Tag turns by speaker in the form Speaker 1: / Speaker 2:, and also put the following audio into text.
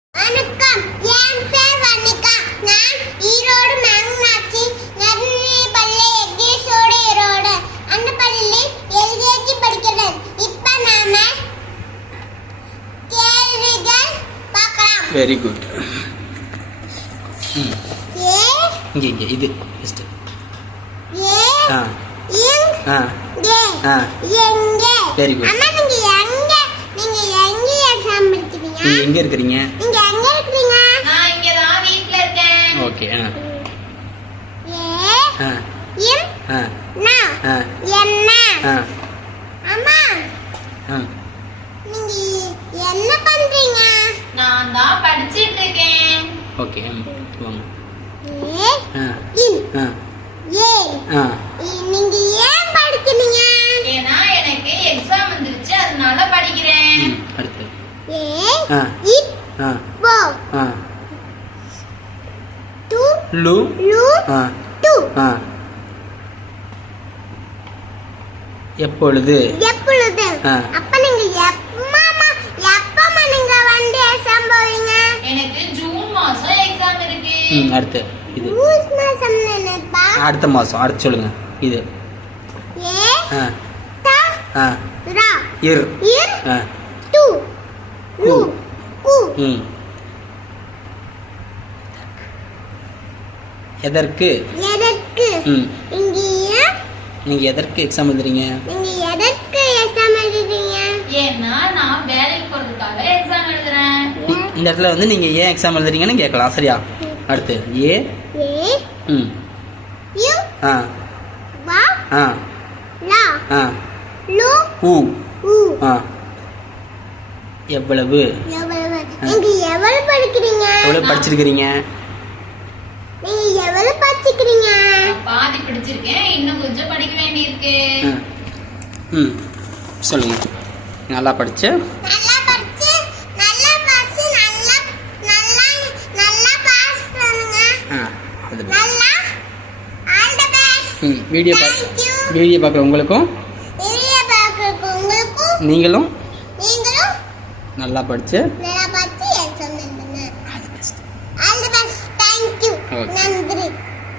Speaker 1: வணக்கம். என் பேர் வனிகா. நான் ஈரோடு மேங்கனாட்சி நர்மனி பள்ளி எக்கேசோடு ஈரோடு அந்த பள்ளியில் எல்கேஜி படிக்கிறேன். இப்போ நாம கேள்விகள் பார்க்கலாம்.
Speaker 2: Very good.
Speaker 1: இங்க
Speaker 2: இது ஃபர்ஸ்ட் வெரி குட்.
Speaker 1: அம்மா நீங்க எங்க எக்ஸாம் படிக்கிறீங்க?
Speaker 2: நீங்க எங்க இருக்கீங்க?
Speaker 1: நீங்க எங்க இருக்கீங்க?
Speaker 3: நான் இங்க தான் வீட்ல இருக்கேன்.
Speaker 2: ஓகே.
Speaker 1: என்ன அம்மா நீங்க என்ன பண்றீங்க?
Speaker 3: நான் தான் படிச்சிட்டு இருக்கேன்.
Speaker 2: ஓகே வாங்க.
Speaker 1: நீங்க ஏன் படிக்கிறீங்க?
Speaker 3: ஏன்னா எனக்கு எக்ஸாம் வந்துருச்சு அதனால படிக்கிறேன்.
Speaker 2: அடுத்து லு எப்பொழுது
Speaker 1: அப்ப நீங்க எப்பமா நீங்க வந்து எக்ஸாம் போவீங்க?
Speaker 3: எனக்கு ஜூன் மாசம் எக்ஸாம் இருக்கு.
Speaker 2: அடுத்து இது
Speaker 1: ஜூன் மாசம் என்னப்பா?
Speaker 2: அடுத்த மாசம். அடுத்து சொல்லுங்க. இது இர்
Speaker 1: டு
Speaker 2: கு எதற்கு நீங்க எதற்கு எக்ஸாம் எழுதுறீங்க?
Speaker 3: ஏன்னா நான் வேலைக்கு போறதுக்காக எக்ஸாம் எழுதுறேன்.
Speaker 2: இந்த இடத்துல வந்து நீங்க ஏன் எக்ஸாம் எழுதுறீங்கன்னு கேட்கலாம். சரியா? அடுத்து ஏ எவ்வளவு படிச்சிருக்கீங்க?
Speaker 3: பாதி படிச்சிருக்கேன், இன்னும் கொஞ்சம் படிக்க வேண்டியிருக்கு.
Speaker 2: சொல்லுங்க. நல்லா படிச்சு வீடியோ பார்க்குற உங்களுக்கும் நீங்களும் நல்லா படிச்சு